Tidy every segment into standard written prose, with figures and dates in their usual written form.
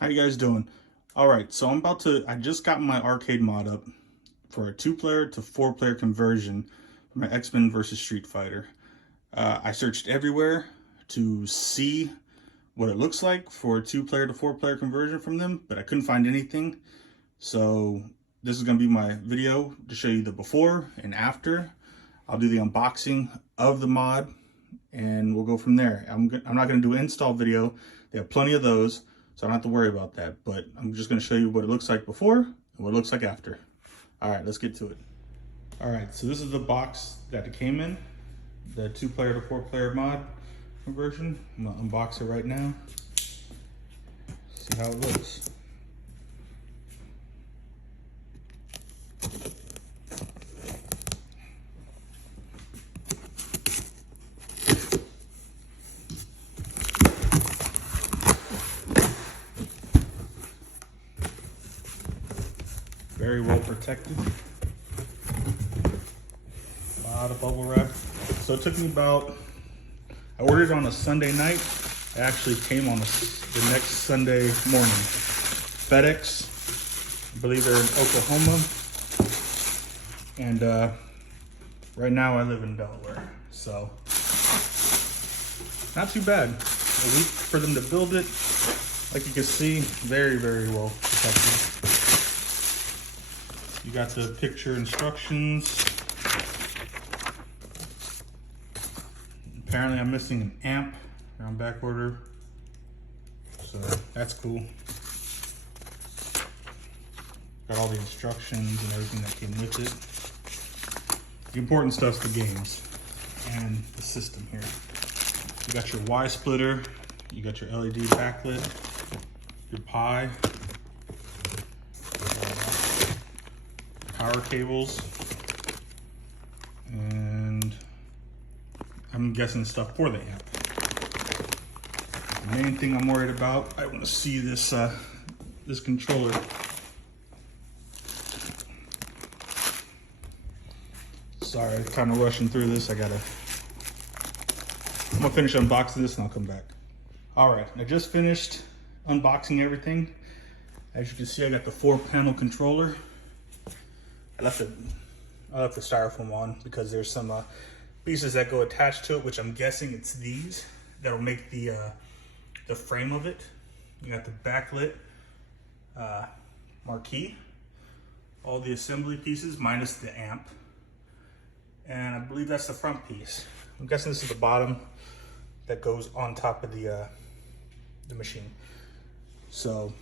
How you guys doing? All right, so I just got my arcade mod up for a 2-player to 4-player conversion for my X-Men versus Street Fighter. I searched everywhere to see what it looks like for a 2-player to 4-player conversion from them, but I couldn't find anything. So this is gonna be my video to show you the before and after. I'll do the unboxing of the mod and we'll go from there. I'm not gonna do an install video. They have plenty of those, so I don't have to worry about that. But I'm just gonna show you what it looks like before and what it looks like after. All right, let's get to it. All right, so this is the box that it came in, the 2-player to 4-player mod conversion. I'm gonna unbox it right now. See how it looks. Very well protected. A lot of bubble wrap. So it took me I ordered it on a Sunday night. It actually came on the next Sunday morning. FedEx, I believe they're in Oklahoma. And right now I live in Delaware. So not too bad. A week for them to build it. Like you can see, very, very well protected. You got the picture instructions. Apparently I'm missing an amp on back order, so that's cool. Got all the instructions and everything that came with it. The important stuff's the games and the system here. You got your Y splitter, you got your LED backlit, your Pi, power cables, and I'm guessing stuff for the amp. The main thing I'm worried about, I want to see this this controller. Sorry, kind of rushing through this. I'm gonna finish unboxing this and I'll come back. All right, I just finished unboxing everything. As you can see, I got the 4-panel controller. I left the styrofoam on because there's some pieces that go attached to it, which I'm guessing it's these that'll make the frame of it. You got the backlit marquee, all the assembly pieces minus the amp, and I believe that's the front piece. I'm guessing this is the bottom that goes on top of the machine. So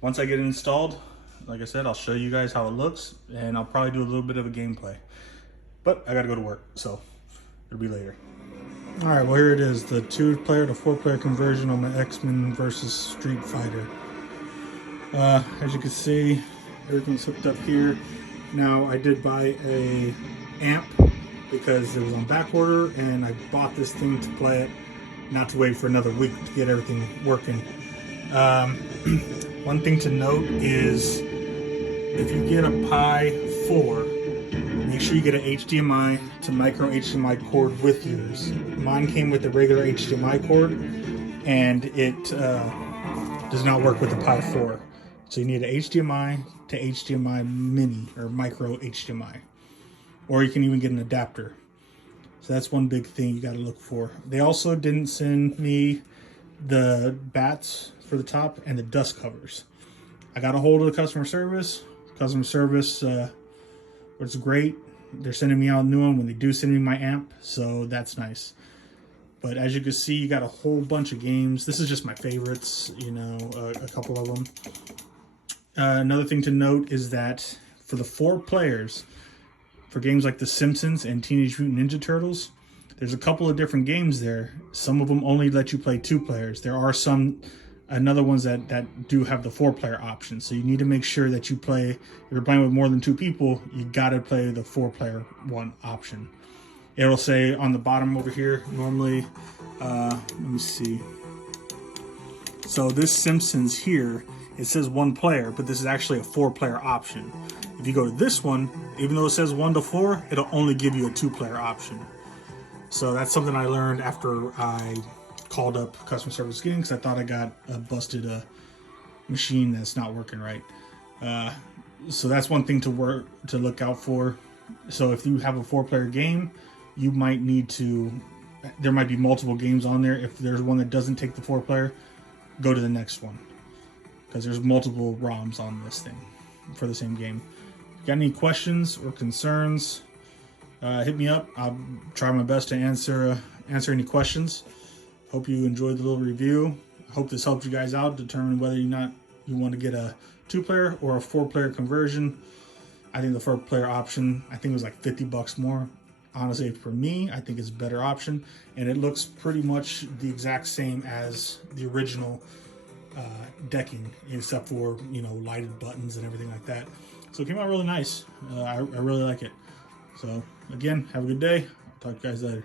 once I get it installed, like I said, I'll show you guys how it looks, and I'll probably do a little bit of a gameplay. But I gotta go to work, so it'll be later. All right, well here it is, the 2-player to 4-player conversion on my X-Men versus Street Fighter. As you can see, everything's hooked up here. Now I did buy a amp because it was on back order, and I bought this thing to play it, not to wait for another week to get everything working. One thing to note is if you get a Pi 4, make sure you get an HDMI to micro HDMI cord with yours. Mine came with the regular HDMI cord, and it does not work with the Pi 4. So you need an HDMI to HDMI mini or micro HDMI, or you can even get an adapter. So that's one big thing you got to look for. They also didn't send me the bats for the top and the dust covers. I got a hold of the customer service. Customer service was great. They're sending me out a new one when they do send me my amp, so that's nice. But as you can see, you got a whole bunch of games. This is just my favorites, you know, a couple of them. Another thing to note is that for the 4 players, for games like The Simpsons and Teenage Mutant Ninja Turtles, there's a couple of different games there. Some of them only let you play 2 players. There are another ones that do have the 4-player option. So you need to make sure that if you're playing with more than 2 people, you gotta play the 4-player one option. It'll say on the bottom over here, normally, let me see. So this Simpsons here, it says 1 player, but this is actually a 4-player option. If you go to this one, even though it says 1 to 4, it'll only give you a 2-player option. So that's something I learned after I called up customer service again, because I thought I got busted machine that's not working right. So that's one thing to look out for. So if you have a 4-player game, you might need to. There might be multiple games on there. If there's one that doesn't take the 4-player, go to the next one, because there's multiple ROMs on this thing for the same game. If you got any questions or concerns, hit me up. I'll try my best to answer any questions. Hope you enjoyed the little review. I hope this helped you guys out determine whether or not you want to get a 2-player or a 4-player conversion. I think the 4-player option, I think it was like $50 more. Honestly, for me, I think it's a better option, and it looks pretty much the exact same as the original decking, except for, you know, lighted buttons and everything like that. So it came out really nice. I really like it. So again, have a good day. I'll talk to you guys later.